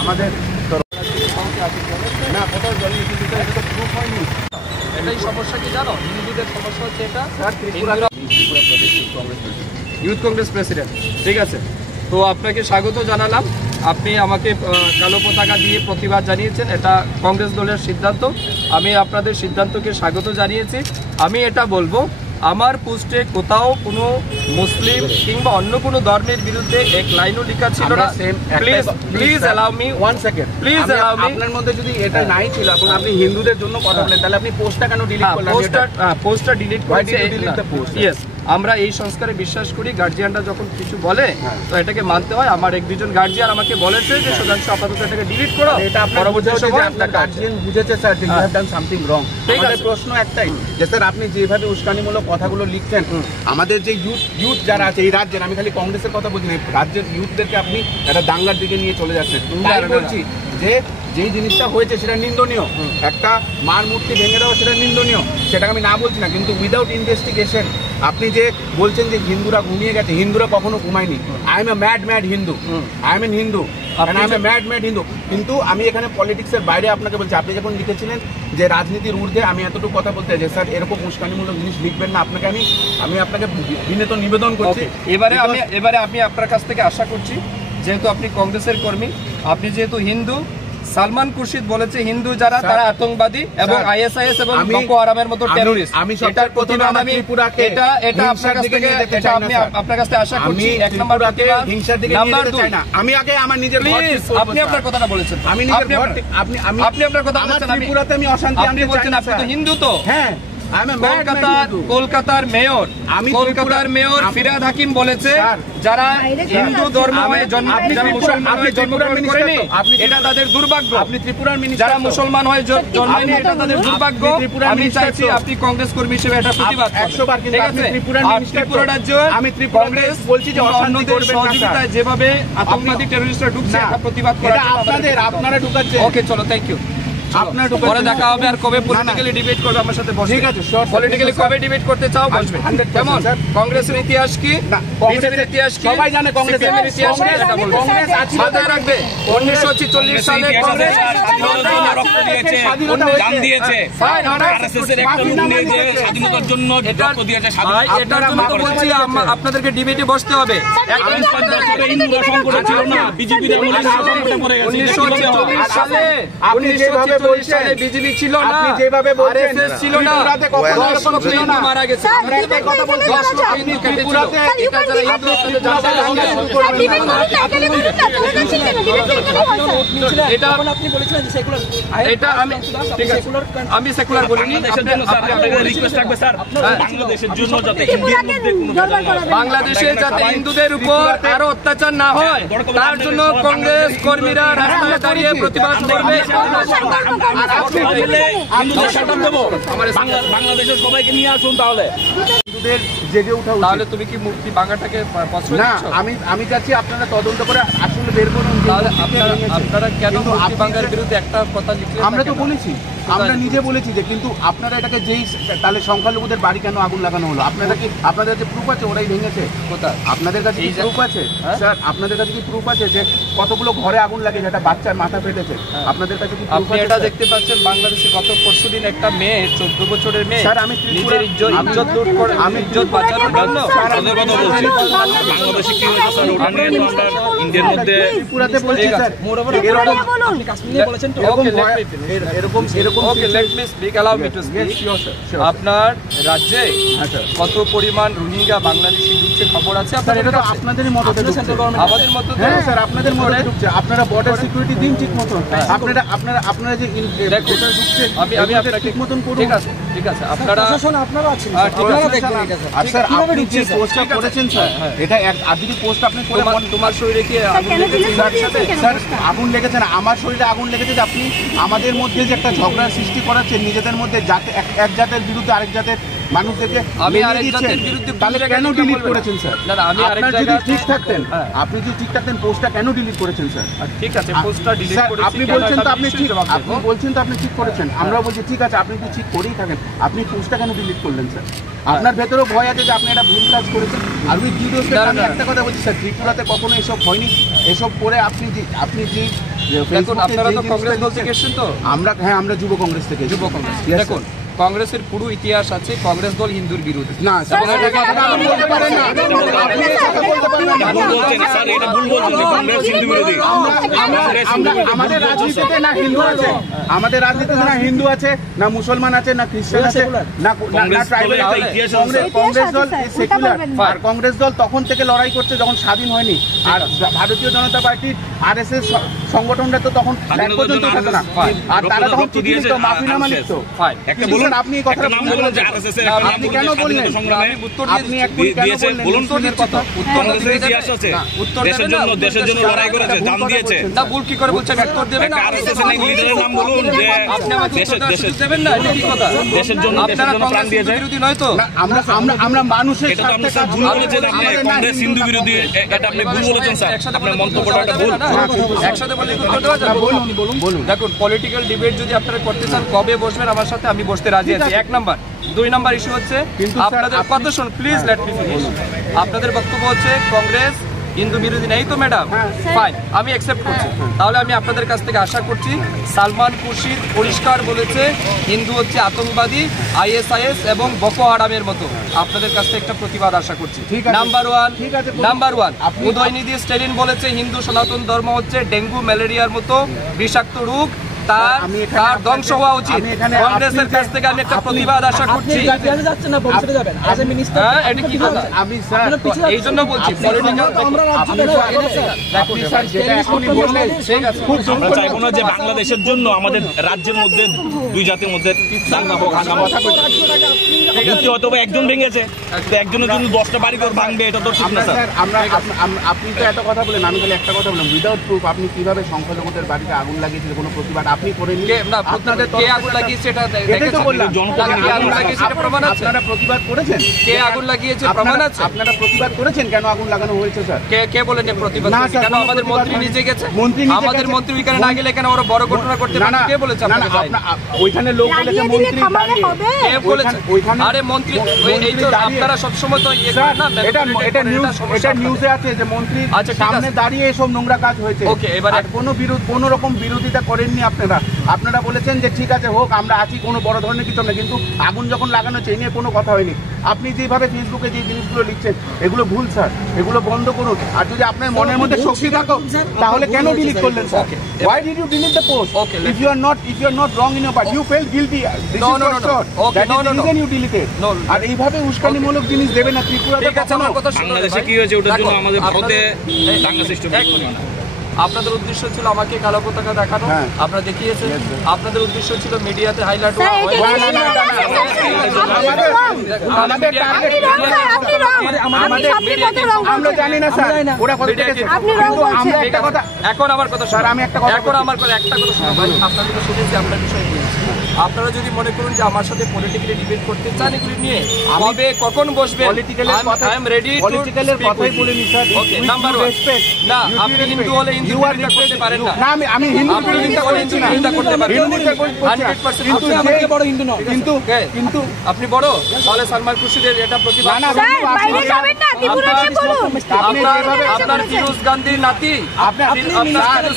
আমাদের না কোথাও জল এটা তো প্রুফ হয়নি। এটাই সমস্যা কি জানো, হিন্দুদের সমস্যা হচ্ছে এটা। ইউথ কংগ্রেস প্রেসিডেন্ট, ঠিক আছে। তো আপনাকে স্বাগত জানালাম, আপনি আমাকে কালো পতাকা দিয়ে প্রতিবাদ জানিয়েছেন, এটা কংগ্রেস দলের সিদ্ধান্ত। আমি আপনাদের সিদ্ধান্তকে স্বাগত জানিয়েছি। আমি এটা বলবো, আমার পোস্টে কোথাও কোনো মুসলিম কিংবা অন্য কোনো ধর্মের বিরুদ্ধে এক লাইনও লেখা ছিল না। Please allow me 1 second, please allow me. আপনার মধ্যে যদি এটা নাই ছিল এবং আপনি হিন্দুদের জন্য কথা বলেন, তাহলে আপনি পোস্টটা কেন ডিলিট করলেন? পোস্টটা ডিলিট করেছে। ইয়েস, আমরা এই সংস্কারে বিশ্বাস করি। গার্জিয়ানরা যখন কিছু বলে তো এটাকে মানতে হয়। আমার এক দুজন গার্জিয়ান আমাকে বলেছে যে সুধাংশু আপাতত এটাকে ডিলিট করো। এটা পরবর্তী সময় আপনার গার্জিয়ান বুঝেছে স্যার যে you have done something wrong. আমাদের প্রশ্ন একটাই যে স্যার আপনি যেভাবে উস্কানিমূলক কথাগুলো লিখছেন, আমাদের যে ইউথ যারা আছে এই রাজ্যের, আমি খালি কংগ্রেসের কথা বলছি না, রাজ্যের ইউথদেরকে আপনি একটা দাঙ্গার দিকে নিয়ে চলে যাচ্ছেন। তাই বলছি যে যেই জিনিসটা হয়েছে সেটা নিন্দনীয়, একটা মার মূর্তি ভেঙে দেওয়া সেটা নিন্দনীয়, সেটাকে আমি না বলছি না, কিন্তু উইদাউট ইনভেস্টিগেশন আপনি যে বলছেন যে হিন্দুরা ঘুমিয়ে গেছে, হিন্দুরা কখনো ঘুমায়নি। I am a mad Hindu, I am an Hindu, I am a mad Hindu. কিন্তু আমি এখানে পলিটিক্সের বাইরে আপনাকে বলছি, আপনি যখন লিখেছিলেন যে রাজনীতির ঊর্ধ্বে, আমি এতটুকু কথা বলতে চাই যে স্যার এরকম উস্কানিমূলক জিনিস লিখবেন না। আপনাকে আমি আপনাকে বিনীত নিবেদন করছি। এবারে আমি আপনার কাছ থেকে আশা করছি, যেহেতু আপনি কংগ্রেসের কর্মী, আপনি যেহেতু হিন্দু, সালমান খুরশিদ বলেছে হিন্দু যারা তারা আতঙ্কবাদী এবং আইএসআইএস এবং বকো হারামের মতো টেররিস্ট। আমি সবটার প্রতিবাদ আমি ত্রিপুরাকে এটা আপনার কাছ থেকে আপনার কাছে আশা করছি। এক নম্বর হিংসার দিকে নিয়ে যেতে চাই না। আমি আগে আমার নিজের আপনি আপনার কথাটা বলেছেন, আমি নিজের আপনি আপনার কথা বলেছেন। ত্রিপুরাতে আমি অশান্তি আনতে চাই না। আপনি তো হিন্দু তো। হ্যাঁ, কলকাতার মেয়র ফিরহাদ হাকিম বলেছে যারা হিন্দু ধর্ম হয়ে মুসলমান হয়ে জন্মগ্রহণ করেনি এটা তাদের দুর্ভাগ্য। আপনি ত্রিপুরার যারা মুসলমান হয়ে জন্মায়নি এটা তাদের দুর্ভাগ্য। আমি চাইছি আপনি কংগ্রেস কর্মী হিসেবে এটা প্রতিবাদ করেন। 100 বার কিন্তু আপনি ত্রিপুরা রাজ্য আমি কংগ্রেস বলছি যে অশান্তি করবেন না। সহযোগিতায় যেভাবে আতঙ্কবাদী টেররিস্টরা ঢুকছে এটা প্রতিবাদ করা আপনারা ঢুকাচ্ছেন। ওকে, চলো, থ্যাংক ইউ। পরে দেখা হবে। আর কবে পলিটিক্যালি ডিবেট করবে আমার সাথে? ঠিক আছে, পলিটিক্যালি কবে ডিবেট করতে চাও বসবে। কেমন কংগ্রেসের ইতিহাস কি, বিজেপির ইতিহাস কি, সবাই জানে কংগ্রেসের ইতিহাস কি, এটা বলবো। মাথায় রাখবে 1946 সালে কংগ্রেস রক্ত দিয়েছে, জান দিয়েছে, আরএসএস এর একটা লোক নিয়ে যে স্বাধীনতার জন্য রক্ত দিয়েছে। এটার জন্য তো বলছি আপনাদেরকে ডিবেটে বসতে হবে। হিন্দুরা সংকটে ছিল না, বিজেপির আমলে সংকটে পড়ে গেছে। 1946 সালে বিজেপি ছিল না, আপনি যেভাবে বলছেন আরএসএস ছিল না, হিন্দু মারা গেছে, আমি সেকুলার বলিনি। বাংলাদেশে যাতে হিন্দুদের উপর আরো অত্যাচার না হয় তার জন্য কংগ্রেস কর্মীরা রাস্তায় দাঁড়িয়ে প্রতিবাদ করবে। বাংলাদেশের সবাইকে নিয়ে আসুন তাহলে জেগে উঠা। তাহলে তুমি কি মুক্তি বাংলাটাকে না, আমি চাচ্ছি আপনারা তদন্ত করে আসলে বের করুন। আপনারা কেন মুক্তি বাংলার বিরুদ্ধে একটা কথা লিখলেন? আমরা তো বলেছি, আমরা নিজে বলেছি যে কিন্তু আপনারা এটাকে যেই তাহলে সংখ্যালঘুদের বাড়ি কেন আগুন লাগানো হলো? আপনাদের কাছে প্রুফ আছে ওরাই ভেঙেছে? কোথায় আপনাদের কাছে প্রুফ আছে? স্যার আপনাদের কাছে কি প্রুফ আছে যে কতগুলো ঘরে আগুন লাগে যেটা বাচ্চার মাথা ফেটেছে? আপনাদের কাছে কি প্রুফ আছে? এটা দেখতে পাচ্ছেন বাংলাদেশে গত পরশুদিন একটা মেয়ে 14 বছরের মেয়ে স্যার আমি নিজের ইজ্জত লুট করে আমি ইজ্জত বাঁচানোর জন্য বাংলাদেশে কি হয়েছে স্যার ওটা নিয়ে তো আমরা ইন্ডিয়ার মধ্যে ত্রিপুরাতে বলছি স্যার আপনি কাশ্মীরে বলেছেন তো এরকম okay, let me speak, allow me to speak. আপনার রাজ্যে কত পরিমাণ রোহিঙ্গা বাংলাদেশি ঢুকছে খবর আছে আপনাদের? এটা তো আপনাদেরই মদতে ঢুকছে, আমাদের মতো। হ্যাঁ স্যার আপনাদের মদতে ঢুকছে। আপনারা বর্ডার সিকিউরিটি দিন ঠিক মতো। আপনারা যে ঢুকছে আমি আপনাকে ঠিক মতন করুন। ঠিক আছে আপনারা আপনারা আছেন, আপনারা দেখবেন এটা স্যার। আর স্যার আপনি যে পোস্টটা করেছেন স্যার, এটা আর যদি পোস্ট আপনি করে তোমার শরীরে কি আগুন লেগেছে? স্যার আগুন লেগেছে না, আমার শরীরে আগুন লেগেছে যে আপনি আমাদের মধ্যে যে একটা ঝগড়ার সৃষ্টি করাচ্ছেন নিজেদের মধ্যে, যাতে এক জাতের বিরুদ্ধে আরেক জাতের মানুষদেরকে আমি মেনে আরেক দিচ্ছেন। জাতির বিরুদ্ধে তাহলে ভুল কেন জায়গায় ডিলিট বলবেন? করেছেন স্যার? না, না, আমি আরেক আপনার যদি জায়গায়- ঠিক থাকতেন, হ্যাঁ। আপনি যদি ঠিক থাকতেন, পোস্টটা কেন ডিলিট করেছেন স্যার? ঠিক আছে, পোস্টটা ডিলিট স্যার, করেছি, আপনি কেন বলছেন এটা তো আমি আপনি নিশ্চয়ই ঠিক, জবাব দেব। আপনি বলছেন তো আপনি ঠিক করেছেন, আমরা বলছি ঠিক আছে, আপনি যদি ঠিক করেই থাকেন, আপনি পোস্টটা কেন ডিলিট করলেন স্যার? আপনার ভেতরেও ভয় আছে যে আপনি একটা ভুল কাজ করেছেন। আর ওই ভিডিওসটা না, আমি না। একটা কথা বলছি স্যার, ত্রিপুরাতে কখনো এসব হয়নি। এসব করে আপনি যে দেখুন, ফেসবুকে আপনারা যে তো কংগ্রেস জিনিসটা দল থেকে দিচ্ছেন, এসেছেন তো? আমরা যুব কংগ্রেস থেকে যুব কংগ্রেস। Yes, দেখুন, কংগ্রেসের পুরো ইতিহাস আছে, কংগ্রেস দল হিন্দুর বিরোধী। না স্যার, এই কথাটা আপনি বলতে পারেন না। আপনি এই কথা বলতে পারেন না। ভুল বলছেন স্যার, এটা ভুল বলছেন যে কংগ্রেস হিন্দু বিরোধী। আমাদের রাজনীতিতে না হিন্দু আছে, আমাদের রাজনীতিতে না হিন্দু আছে, না মুসলমান আছে, না খ্রিস্টান আছে, না কংগ্রেস ট্রাইবাল দলের আছে। একটা ইতিহাস আছে। কংগ্রেস দল স্যার, সেকুলার, উল্টা বলবেন না। আর কংগ্রেস দল তখন থেকে লড়াই করছে যখন স্বাধীন হয়নি। আর ভারতীয় জনতা পার্টির আরএসএস সংগঠনটা তো তখন এক পর্যন্ত থাকে না, আর তারা তখন চিঠি লিখতো, মাফিনামা লিখতো। ফাইন। একটা কি বলুন, স্যার, আপনি এই কথাটা একটা নাম ভুল বলুন যে বলছেন। RSS এর একটা নাম আপনি বলুন কেন যে বললেন? স্বাধীনতা সংগ্রামে উত্তর আপনি এক্ষুনি কেন দিয়েছে, বললেন? বলুন তো উত্তর দিচ্ছি তো। উত্তর কংগ্রেসের দিতে ইতিহাস দেবেন? আছে, না, উত্তর দেশের দেবেন না, জন্য দেশের জন্য লড়াই করেছে, ভুল দাম কথা দিয়েছে। বলছেন। না, ভুল কি করে বলছেন? উত্তর দেবেন না। একটা RSS এর লিডারের নাম বলুন যে আপনি আমাকে উত্তর দেওয়ার সুযোগ দেবেন না, এটা কি কথা? দেশের জন্য আপনারা প্রাণ কংগ্রেস দিয়েছে। বিরোধী নয় তো? না, আমরা মানুষের এটা তো আপনি স্বার্থে স্যার কাজ ভুল করি। বলেছেন, আপনি আমাদের না কংগ্রেস হিন্দু বিরোধী, এটা আপনি ভুল বলেছেন স্যার, একসাথে আপনার বললে মন্তব্যটা একটা ভুল। না, একসাথে বললে উত্তর দেওয়া যাবে? বলুন। দেখুন, পলিটিক্যাল ডিবেট যদি আপনারা করতে চান, কবে বসবেন আমার সাথে? আমি বসতে রাজি আছি। এক নাম্বার। 2 নাম্বার ইস্যু হচ্ছে কিন্তু স্যার, আপনাদের আপনি- কথা শুন, প্লিজ লেট মি ফিনিশ। আপনাদের বক্তব্য হচ্ছে কংগ্রেস হিন্দু বিরোধী নেই তো ম্যাডাম? ফাইন, আমি অ্যাকসেপ্ট করছি। তাহলে আমি আপনাদের কাছ থেকে আশা করছি, সালমান খুরশিদ পরিষ্কার বলেছে হিন্দু হচ্ছে আতঙ্কবাদী, ISIS এবং বকো হারামের মতো। আপনাদের কাছ থেকে একটা প্রতিবাদ আশা করছি। ঠিক আছে। নাম্বার 1, ঠিক আছে, বলুন। নাম্বার 1, আপনি- উদয়নিধি স্টেলিন বলেছে হিন্দু সনাতন ধর্ম হচ্ছে ডেঙ্গু ম্যালেরিয়ার মতো বিষাক্ত রোগ, তার আমি এখানে তার আপনাকে- ধ্বংস হওয়া উচিত। আমি এখানে কংগ্রেসের আপনি- কাছ থেকে আমি একটা আপনি- প্রতিবাদ আশা আপনি করছি। ইতিহাসে যাচ্ছেন না ভবিষ্যতে যাবেন অ্যাজ এ মিনিস্টার। হ্যাঁ, এটা কি কথা? আমি স্যার, আপনারা পিছিয়ে এই জন্য বলছি আপনি- পলিটিক্যাল আমরা রাজ্য আপনি দলের স্যার- আপনি স্যার যেটা এখনই বললেন, ঠিক আছে। খুব আমরা চাইবো না যে বাংলাদেশের জন্য আমাদের রাজ্যের মধ্যে দুই জাতির মধ্যে দাঙ্গা হোক, হাঙ্গামা হোক। মূর্তি হয়তো বা একজন ভেঙেছে, তো একজনের জন্য 10টা বাড়ি ঘর ভাঙবে, এটা তো ঠিক না আমরা স্যার। স্যার, আপনি তো এত কথা বলেন, আমি খালি একটা কথা বললাম, উইদাউট প্রুফ আপনি কিভাবে সংখ্যালঘুদের বাড়িতে আগুন লাগিয়েছিল, কোনো প্রতিবাদ আপনি করেন? কে আগুন লাগিয়েছে এটা এটাই তো বললাম, কে আগুন লাগিয়েছে এটা প্রমাণ আছে? আপনারা প্রতিবাদ করেছেন? কে আগুন লাগিয়েছে প্রমাণ আছে? আপনারা প্রতিবাদ করেছেন কেন আগুন লাগানো হয়েছে স্যার? কে বলেন যে প্রতিবাদ না, করেছে? স্যার, কেন কোনো আমাদের প্রতিবাদ মন্ত্রী হয়নি। নিজে গেছে? মন্ত্রী নিজে আমাদের গেছে। মন্ত্রী ওইখানে না গেলে কেন ওরা বড় ঘটনা করতে না, পারে? কে বলেছে না, আপনাকে যায়নি? ওইখানে লোক বলেছে লাগিয়ে দিলে মন্ত্রী থামালে দাঁড়িয়ে। হবে? কে বলেছে? ওইখানে আরে মন্ত্রী এই তো দাঁড়িয়ে- আপনারা সবসময় তো ইয়ে স্যার, করেন না, এটা সমস্যা এটা আপনাদের। নিউজে আছে যে মন্ত্রী আচ্ছা, ঠিক সামনে আছে। দাঁড়িয়ে এসব নোংরা কাজ হয়েছে। ওকে, এবারে- আর কোনো রকম বিরোধিতা করেননি আপনারা বলেছেন যে ঠিক আছে হোক, আমরা আছি, কোনো বড় ধরনের কিছু না, কিন্তু আগুন যখন লাগানো হচ্ছে এই নিয়ে কোনো কথা হয়নি। আপনি যেভাবে ফেসবুকে যে জিনিসগুলো লিখছেন এগুলো ভুল স্যার, এগুলো বন্ধ করুন। আর যদি আপনার মনের মধ্যে শক্তি থাকো তাহলে কেন ডিলিট করলেন sir? Why did you delete the post? Okay, If you are not wrong in your part, you felt guilty. This No, is no, for no, no. sure. Okay, That no, is the no, no. reason you deleted. No. আর এইভাবে উস্কানিমূলক জিনিস দেবে না ত্রিপুরাতে ঠিক আছে, কখনো। আমার কথা শুনুন বাংলাদেশে ভাই। কি হয়েছে ওটার জন্য দেখো, আমাদের ভারতে আপনাদের- দাঙ্গা সৃষ্টি এক মিনিট। আপনাদের উদ্দেশ্য ছিল আমাকে কালো পতাকা দেখানো, হ্যাঁ। আপনারা দেখিয়েছেন। আপনাদের উদ্দেশ্য ছিল মিডিয়াতে হাইলাইট স্যার, হওয়া। এটা না, না, না, না, না, আমাদের আপনি wrong, স্যার, আপনি wrong। আপনি সবচেয়ে বড় wrong আমরা বলছেন। জানি না স্যার আমরা জানি না। ওরা কথা Media থেকে কে- আপনি wrong কিন্তু আমরা বলছেন। একটা কথা এখন আমার কথা স্যার, শুনুন। আমি একটা কথা এখন বলছি। আমার কথা একটা কথা শুনুন ভাই, আপনাদের তো শুনেছি, আপনার বিষয় বলছি। আপনারা যদি মনে করুন যে আমার সাথে পলিটিক্যালি ডিবেট করতে চান এগুলি নিয়ে, কবে কখন বসবেন? পলিটিক্যালের কথা আই এম রেডি টু পলিটিক্যালের কথাই বলিনি স্যার। ওকে, নাম্বার 1 না, আপনি হিন্দু হলে হিন্দু বিরোধিতা করতে পারেন না। না, আমি হিন্দু আপনি বিরোধিতা হিন্দু হলে করছি হিন্দু না। বিরোধিতা করতে পারেন। হিন্দু বিরোধিতা করছি না। 100% কিন্তু আপনি আমাদের যে- বড় হিন্দু নয়। কিন্তু আপনি বড়, তাহলে সালমান খুরশিদের এটা প্রতিবাদ। না, না, স্যার, বন্ধু, আপনি- বাইরে যাবেন না, ত্রিপুরা নিয়ে বলুন। আপনি যেভাবে- আপনার ফিরোজ গান্ধীর নাতি, আপনি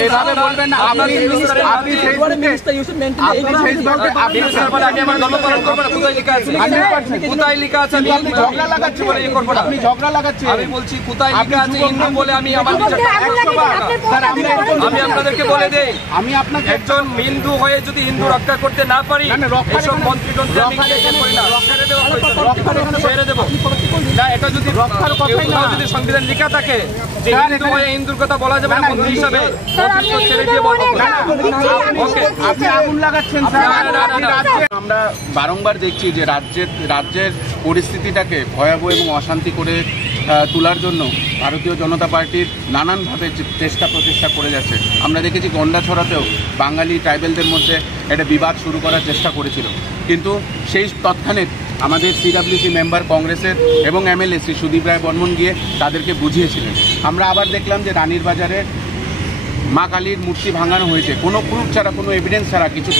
এভাবে বলবেন না। আপনার আপনি ফিরোজ গান্ধীর আপনি নাতি। You are a minister, you should maintain আপনি the ফেসবুকে আপনি মিনিস্টার বলে আমি আমার ধর্ম পালন করবো না, কোথায় লেখা আছে? 100% কোথায় লেখা আছে? আমি আপনি ঝগড়া লাগাচ্ছেন, বলে ইয়ে করবো না। আপনি ঝগড়া লাগাচ্ছেন। আমি বলছি কোথায় আপনি লেখা আছে যুবক হিন্দু বলে আমি আমার আপনি বিচারটা আগুন লাগিয়ে 100 বার না। আপনার স্যার, পক্ষে বলেন। আমি আপনাদেরকে বলে দেই, আমি আপনাকে একজন হিন্দু হয়ে যদি হিন্দু রক্ষা করতে না পারি, না, না, রক্ষার এসব এখানে- মন্ত্রী টন্ত্রী আমি রক্ষার ইয়ে এখানে- করি না। ছেড়ে দেবো, রক্ষার এখানে- ছেড়ে দেবো। না, এটা যদি রক্ষার কথাই কোথাও না। যদি সংবিধান লেখা থাকে যে স্যার, হিন্দু এখানে- হয়ে হিন্দুর কথা বলা যাবে না, না না, মন্ত্রী হিন্দু- হিসাবে, স্যার, অফিস আপনি তো ছেড়ে হিন্দু দিয়ে বলবো। বলেন না। আপনি আগুন লাগাচ্ছেন স্যার। না, না, না, না। আমরা বারংবার দেখছি যে রাজ্যের পরিস্থিতিটাকে ভয়াবহ এবং অশান্তি করে তোলার জন্য ভারতীয় জনতা পার্টির নানানভাবে প্রচেষ্টা করে যাচ্ছে। আমরা দেখেছি গন্ডাছড়াতেও বাঙালি ট্রাইবেলদের মধ্যে একটা বিবাদ শুরু করার চেষ্টা করেছিল, কিন্তু সেই তৎক্ষণে আমাদের সিডাব্লিউসি মেম্বার কংগ্রেসের এবং এমএলএ শ্রী সুদীপ রায় বর্মন গিয়ে তাদেরকে বুঝিয়েছিলেন। আমরা আবার দেখলাম যে রানীর বাজারে মা কালীর মূর্তি ভাঙানো হয়েছে, কোনো প্রুফ ছাড়া, কোনো এভিডেন্স ছাড়া কিছু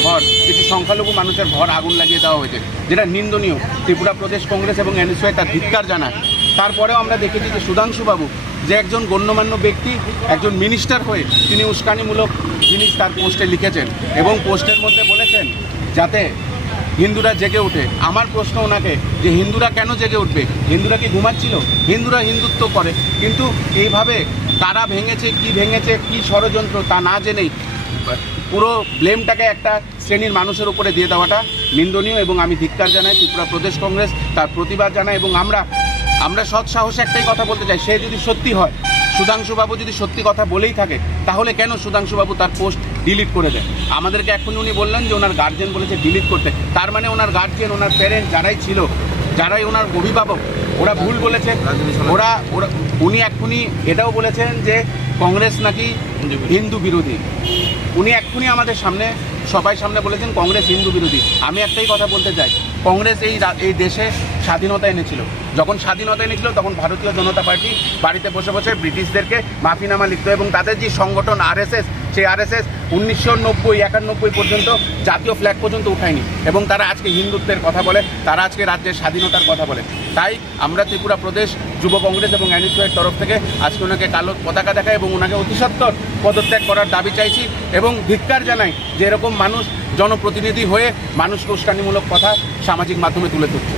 সংখ্যালঘু মানুষের ঘর আগুন লাগিয়ে দেওয়া হয়েছে, যেটা নিন্দনীয়। ত্রিপুরা প্রদেশ কংগ্রেস এবং এনএসইউ তার ধিক্কার জানায়। তারপরেও আমরা দেখেছি যে সুধাংশুবাবু, যে একজন গণ্যমান্য ব্যক্তি, একজন মিনিস্টার হয়ে তিনি উস্কানিমূলক জিনিস তার পোস্টে লিখেছেন এবং পোস্টের মধ্যে বলেছেন যাতে হিন্দুরা জেগে ওঠে। আমার প্রশ্ন ওনাকে যে হিন্দুরা কেন জেগে উঠবে? হিন্দুরা কি ঘুমাচ্ছিল? হিন্দুরা হিন্দুত্ব করে, কিন্তু এইভাবে কারা ভেঙেছে, কি ষড়যন্ত্র তা না জেনেই পুরো ব্লেমটাকে একটা শ্রেণীর মানুষের উপরে দিয়ে দেওয়াটা নিন্দনীয় এবং আমি ধিক্কার জানাই। ত্রিপুরা প্রদেশ কংগ্রেস তার প্রতিবাদ জানায় এবং আমরা সৎ সাহসে একটাই কথা বলতে চাই, সে যদি সত্যি হয়, সুধাংশুবাবু যদি সত্যি কথা বলেই থাকে, তাহলে কেন সুধাংশুবাবু তার পোস্ট ডিলিট করে দেন? আমাদেরকে এখনই উনি বললেন যে ওনার গার্জেন বলেছে ডিলিট করতে, তার মানে ওনার গার্জেন, ওনার প্যারেন্ট যারাই ছিল, যারাই ওনার অভিভাবক, ওরা ভুল বলেছে। উনি এক্ষুনি এটাও বলেছেন যে কংগ্রেস নাকি হিন্দু বিরোধী। উনি এক্ষুনি আমাদের সামনে, সবাই সামনে বলেছেন কংগ্রেস হিন্দু বিরোধী। আমি একটাই কথা বলতে চাই, কংগ্রেস এই দেশে স্বাধীনতা এনেছিল। যখন স্বাধীনতা এনেছিল তখন ভারতীয় জনতা পার্টি বাড়িতে বসে বসে ব্রিটিশদেরকে মাফিনামা লিখত এবং তাদের যে সংগঠন আরএসএস, সেই আরএসএস 1990-91 পর্যন্ত জাতীয় ফ্ল্যাগ পর্যন্ত উঠায়নি এবং তারা আজকে হিন্দুত্বের কথা বলে, তারা আজকে রাজ্যের স্বাধীনতার কথা বলে। তাই আমরা ত্রিপুরা প্রদেশ যুব কংগ্রেস এবং এনএসইউয়ের তরফ থেকে আজকে ওনাকে কালো পতাকা দেখায় এবং ওনাকে অতি সত্বর পদত্যাগ করার দাবি চাইছি এবং ধিক্কার জানাই যে এরকম মানুষ জনপ্রতিনিধি হয়ে মানুষকে উস্কানিমূলক কথা সামাজিক মাধ্যমে তুলে ধরছে।